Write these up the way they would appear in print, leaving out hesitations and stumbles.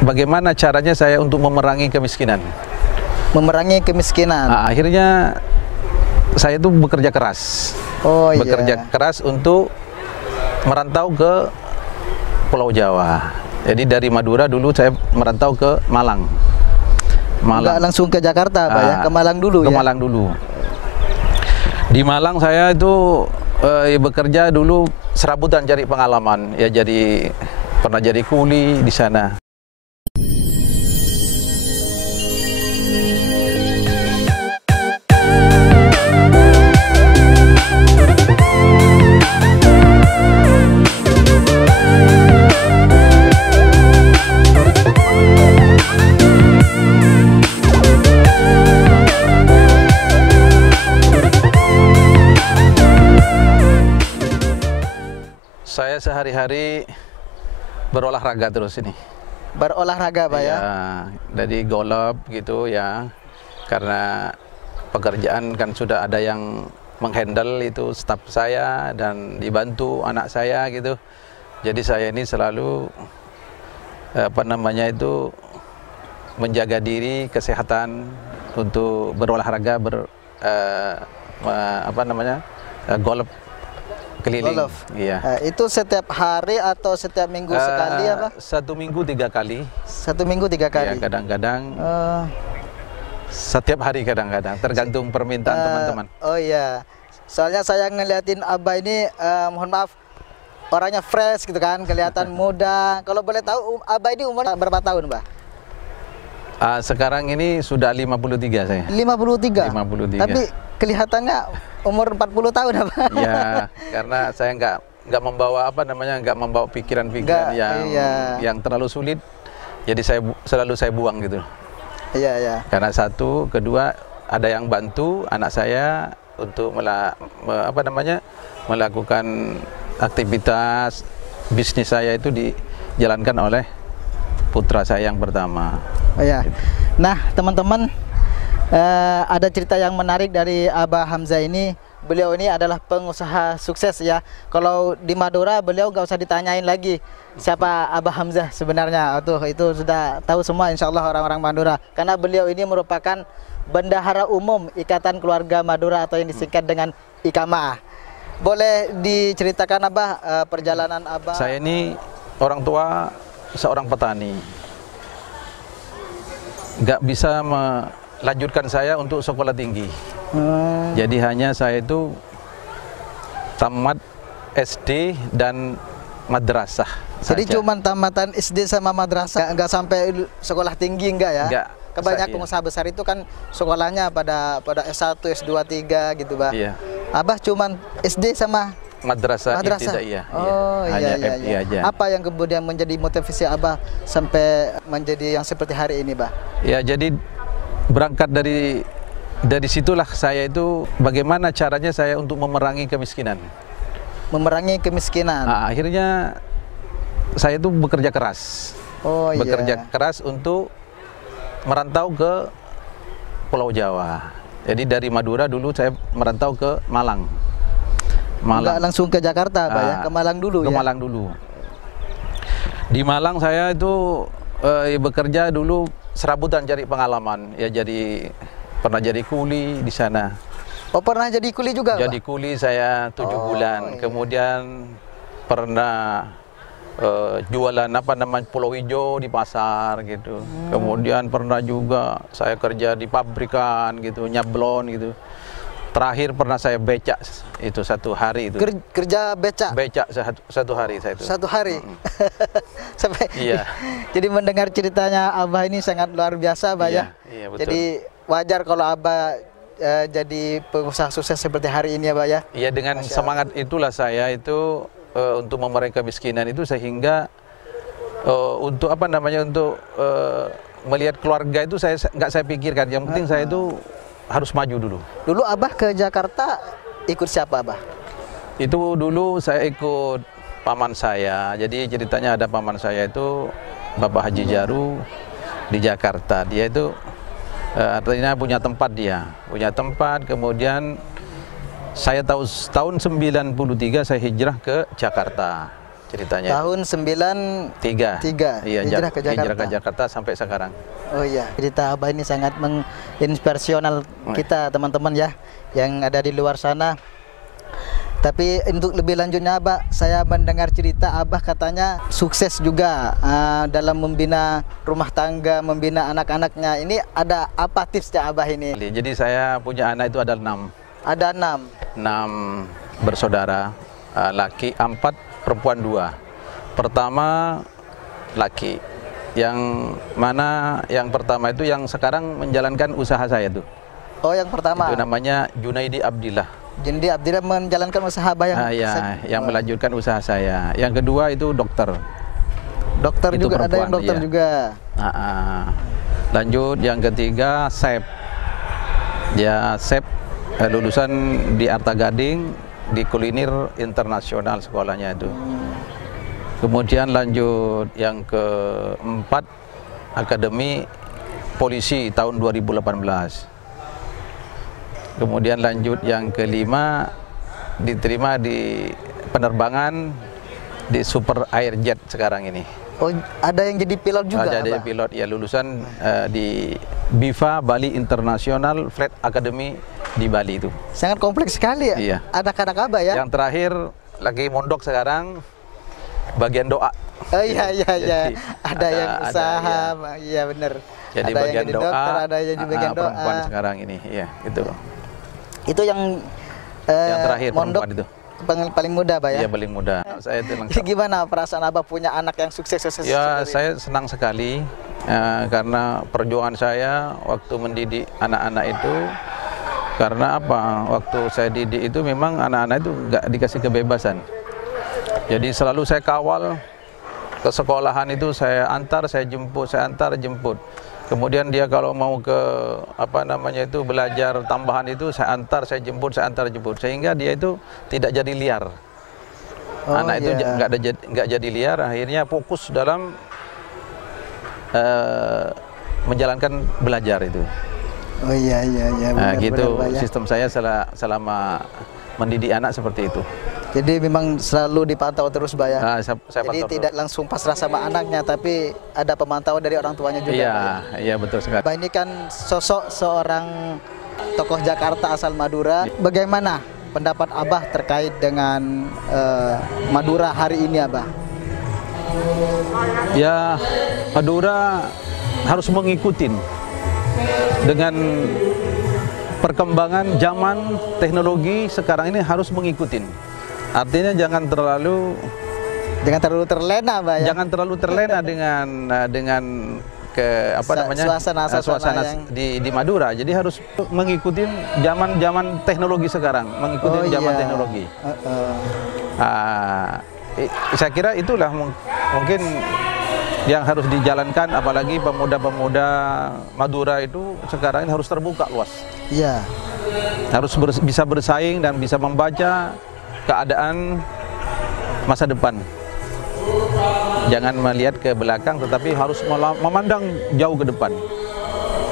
bagaimana caranya saya untuk memerangi kemiskinan. Memerangi kemiskinan. Nah, akhirnya saya itu bekerja keras. Oh iya. Bekerja keras untuk merantau ke Pulau Jawa. Jadi dari Madura dulu saya merantau ke Malang. Nggak langsung ke Jakarta, Pak ya? Ke Malang dulu ke ya? Malang dulu. Di Malang saya itu bekerja dulu serabutan cari pengalaman. Ya jadi pernah jadi kuli di sana. Saya sehari-hari berolahraga terus ini. Berolahraga, Pak ya? Jadi golf gitu ya. Karena pekerjaan kan sudah ada yang menghandle itu staf saya dan dibantu anak saya gitu. Jadi saya ini selalu menjaga diri, kesehatan untuk berolahraga, golf keliling. Golf. Iya. Itu setiap hari atau setiap minggu sekali ya, Pak? 1 minggu 3 kali. 1 minggu 3 kali? Ya, kadang-kadang setiap hari kadang-kadang, tergantung permintaan teman-teman. Oh iya, soalnya saya ngeliatin Abah ini, mohon maaf, orangnya fresh gitu kan, kelihatan muda. Kalau boleh tahu, Abah ini umurnya berapa tahun, Mbak? Sekarang ini sudah 53 saya. 53? 53. Tapi kelihatannya umur 40 tahun, Abah. Ya, karena saya nggak membawa nggak membawa pikiran-pikiran yang terlalu sulit. Jadi selalu saya buang gitu. Iya, iya. Karena satu, kedua ada yang bantu anak saya untuk melakukan aktivitas bisnis saya itu dijalankan oleh putra saya yang pertama. Oh ya. Nah, teman-teman, ada cerita yang menarik dari Abah Hamzah ini. Beliau ini adalah pengusaha sukses ya. Kalau di Madura beliau nggak usah ditanyain lagi siapa Abah Hamzah sebenarnya. Itu sudah tahu semua insya Allah orang-orang Madura. Karena beliau ini merupakan Bendahara Umum Ikatan Keluarga Madura atau yang disingkat dengan IKMA. Boleh diceritakan Abah perjalanan Abah? Saya ini orang tua seorang petani. Nggak bisa melanjutkan saya untuk sekolah tinggi. Jadi hanya saya itu tamat SD dan madrasah. Jadi cuma tamatan SD sama madrasah, nggak sampai sekolah tinggi enggak ya? Enggak. Kebanyakan pengusaha besar itu kan sekolahnya pada S1, S2, 3 gitu, Bah. Iya. Abah cuma SD sama madrasah. Iya. Oh hanya iya, FI aja. Apa yang kemudian menjadi motivasi Abah sampai menjadi yang seperti hari ini, Bah? Ya, jadi berangkat dari situlah saya itu bagaimana caranya saya untuk memerangi kemiskinan. Memerangi kemiskinan. Nah, akhirnya saya itu bekerja keras. Oh iya. Bekerja keras untuk merantau ke Pulau Jawa. Jadi dari Madura dulu saya merantau ke Malang. Nggak langsung ke Jakarta, Pak ya? Ke Malang dulu ya? Ke Malang dulu. Di Malang saya itu bekerja dulu serabutan cari pengalaman. Ya jadi pernah jadi kuli di sana. Oh, pernah jadi kuli juga, Jadi Pak? kuli saya 7 bulan. Iya. Kemudian pernah jualan pulau hijau di pasar gitu. Kemudian pernah juga saya kerja di pabrikan gitu, nyablon gitu. Terakhir pernah saya becak itu 1 hari itu. Kerja becak? Becak satu hari saya itu. 1 hari? Sampai. Iya. Jadi mendengar ceritanya Abah ini sangat luar biasa, Bah ya? Iya, betul. Jadi wajar kalau Abah jadi pengusaha sukses seperti hari ini ya, Bah ya? Iya, dengan semangat itulah saya itu untuk memerangi kemiskinan itu sehingga untuk untuk melihat keluarga itu nggak saya pikirkan. Yang penting saya itu harus maju dulu. Dulu Abah ke Jakarta ikut siapa, Abah? Itu dulu saya ikut paman saya. Jadi ceritanya ada paman saya itu Bapak Haji Jaru di Jakarta. Dia itu artinya punya tempat punya tempat. Kemudian saya tahun 93 saya hijrah ke Jakarta. ceritanya. Tahun 93 Iya, hijrah ke hijrah Jakarta. ke Jakarta sampai sekarang. Oh iya, cerita Abah ini sangat menginspirasional kita teman-teman ya yang ada di luar sana. Tapi untuk lebih lanjutnya Abah, saya mendengar cerita Abah katanya sukses juga dalam membina rumah tangga, membina anak-anaknya. Ini ada apa tipsnya Abah ini? Jadi saya punya anak itu ada 6. Ada 6. 6 bersaudara, laki 4, perempuan 2. Pertama laki, yang mana yang pertama itu yang sekarang menjalankan usaha saya tuh. Oh, yang pertama. Itu namanya Junaidi Abdillah. Jadi Abdillah menjalankan usaha Abah yang melanjutkan usaha saya. Yang kedua itu dokter. Dokter itu juga, ada yang perempuan, dokter iya. juga. Lanjut yang ketiga chef. Dia chef lulusan di Arta Gading di kuliner internasional sekolahnya itu. Kemudian lanjut yang keempat akademi polisi tahun 2018. Kemudian lanjut yang kelima diterima di penerbangan di Super Airjet sekarang ini. Oh, ada yang jadi pilot juga, Ada Abah? pilot ya, lulusan di BIFA Bali International Flight Academy di Bali itu. Sangat kompleks sekali ya. Iya. Ada kadang Abah ya. Yang terakhir lagi mondok sekarang bagian doa. Oh iya iya iya. Jadi, Ada yang usaha, ya. iya benar. Jadi Ada bagian yang jadi doa, dokter, ada yang jadi bagian doa. perempuan sekarang ini, iya itu. Itu yang Yang terakhir mondok perempuan itu. paling muda, Abah ya. Iya paling muda. Saya itu Jadi gimana perasaan Abah punya anak yang sukses? Ya, seperti saya senang sekali karena perjuangan saya waktu mendidik anak-anak itu, karena apa? Waktu saya didik itu memang anak-anak itu nggak dikasih kebebasan. Jadi selalu saya kawal ke sekolahan itu, saya antar, saya jemput, saya antar, jemput. Kemudian dia kalau mau ke apa namanya itu belajar tambahan itu, saya antar, saya jemput, saya antar, jemput, sehingga dia itu tidak jadi liar. Oh, Anak itu iya. nggak jadi liar, akhirnya fokus dalam menjalankan belajar itu. Oh iya iya iya. Nah, benar, gitu benar, Abah, ya. sistem saya selama mendidik anak seperti itu. Jadi memang selalu dipantau terus, Bah ya. Saya Jadi pantau tidak langsung pasrah sama anaknya, tapi ada pemantauan dari orang tuanya juga. Iya, Bah, ya. iya betul sekali. Abah ini kan sosok seorang tokoh Jakarta asal Madura. Bagaimana pendapat Abah terkait dengan Madura hari ini, Abah? Ya, Madura harus mengikuti dengan perkembangan zaman teknologi sekarang ini, harus mengikuti. Artinya jangan terlalu terlena, Bah ya. jangan terlalu terlena dengan suasana yang... di Madura. Jadi harus mengikuti zaman teknologi sekarang, mengikuti zaman teknologi. Saya kira itulah mungkin yang harus dijalankan, apalagi pemuda-pemuda Madura itu sekarang ini harus terbuka luas. Iya. Harus bisa bersaing dan bisa membaca keadaan masa depan. Jangan melihat ke belakang, tetapi harus memandang jauh ke depan.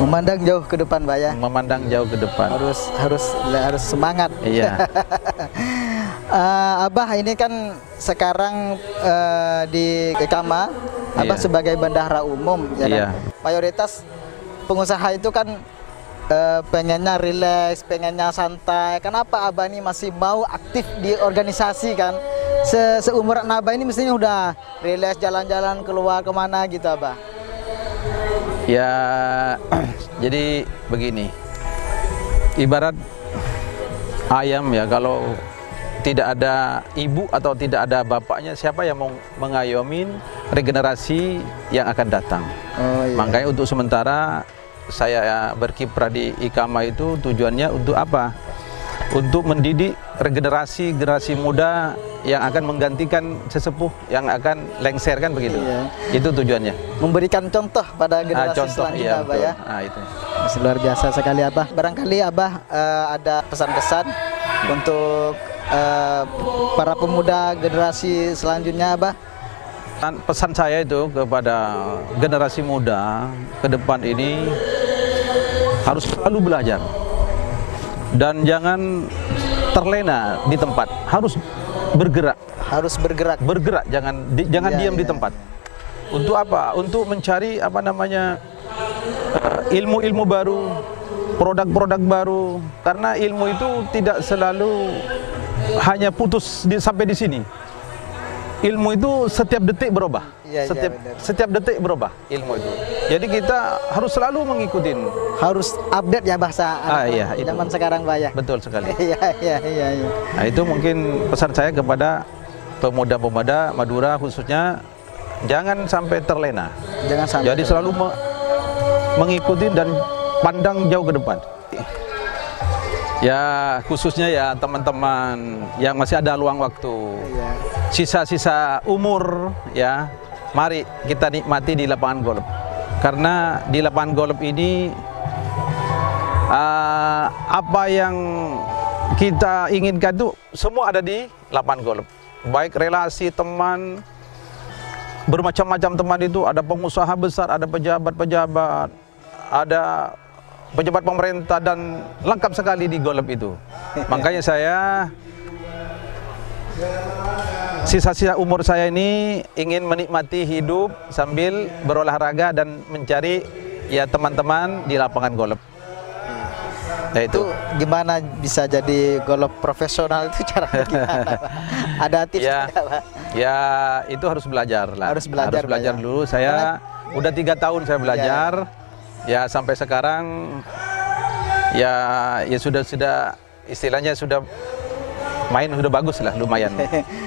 Memandang jauh ke depan, Bah ya. Memandang jauh ke depan. Harus semangat. Iya. Abah ini kan sekarang di Ikama, Abah Iya. sebagai bendahara umum, ya kan? Iya. Mayoritas pengusaha itu kan pengennya rileks, pengennya santai. Kenapa Abah ini masih mau aktif di organisasi kan? Seumuran Abah ini mestinya udah rileks, jalan-jalan keluar kemana gitu, Abah. Ya, jadi begini. Ibarat ayam ya, kalau tidak ada ibu atau tidak ada bapaknya, siapa yang mau mengayomin regenerasi yang akan datang? Oh, iya. Makanya untuk sementara saya berkiprah di Ikama itu tujuannya untuk apa? Untuk mendidik generasi muda yang akan menggantikan sesepuh yang akan lengser, kan begitu? Iya. Itu tujuannya. Memberikan contoh pada generasi Contoh, selanjutnya, iya, Abah betul. ya. Itu. Masih luar biasa sekali, Abah. Barangkali Abah ada pesan-pesan untuk para pemuda generasi selanjutnya, Abah. Pesan saya itu kepada generasi muda ke depan ini, harus selalu belajar dan jangan terlena di tempat, harus bergerak, Harus bergerak. Bergerak, jangan Iya, diam di iya, tempat. Untuk apa? Untuk mencari apa namanya ilmu-ilmu baru, produk-produk baru. Karena ilmu itu tidak selalu hanya putus sampai di sini. Ilmu itu setiap detik berubah. Iya, benar. Setiap detik berubah ilmu itu. Jadi kita harus selalu mengikuti. Harus update ya bahasa Iya, itu. zaman sekarang, Pak ya. Betul sekali. Iya, iya, iya, iya. Nah, itu mungkin pesan saya kepada pemuda-pemuda Madura khususnya, jangan sampai terlena. Jangan sampai. Jadi selalu mengikuti dan pandang jauh ke depan. Ya khususnya ya teman-teman yang masih ada luang waktu, Iya. sisa-sisa umur ya, mari kita nikmati di lapangan golf. Karena di lapangan golf ini apa yang kita inginkan itu semua ada di lapangan golf. Baik relasi teman, bermacam-macam teman itu, ada pengusaha besar, ada pejabat-pejabat, ada pejabat pemerintah, dan lengkap sekali di golf itu. Makanya saya sisa-sisa umur saya ini ingin menikmati hidup sambil berolahraga dan mencari ya teman-teman di lapangan golf. Ya Itu gimana bisa jadi golf profesional itu caranya gimana, Pak? Ada tips Ya. nggak, Pak? Ya itu harus belajar lah. Harus belajar, Pak, ya. dulu. Saya udah 3 tahun saya belajar. Ya sampai sekarang ya sudah istilahnya sudah main sudah bagus lah, lumayan.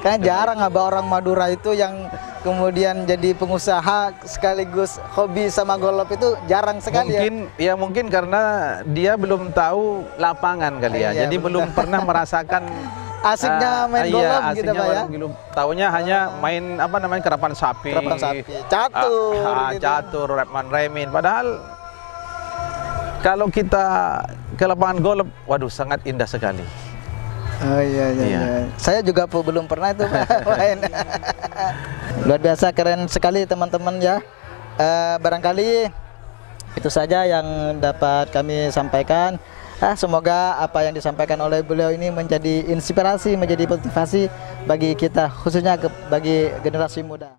Karena jarang orang Madura itu yang kemudian jadi pengusaha sekaligus hobi sama golf, itu jarang sekali. Mungkin karena dia belum tahu lapangan kali ya. Iya, Jadi benar. belum pernah merasakan Asiknya main golf gitu, Pak ya. Taunya hanya main apa namanya kerapan sapi. Kerapan sapi, catur gitu. Catur, remin. Padahal kalau kita ke lapangan golf, waduh sangat indah sekali. Oh iya. Iya. Saya juga belum pernah itu, Pak, main. Luar biasa, keren sekali teman-teman ya. Barangkali itu saja yang dapat kami sampaikan. Semoga apa yang disampaikan oleh beliau ini menjadi inspirasi, menjadi motivasi bagi kita, khususnya bagi generasi muda.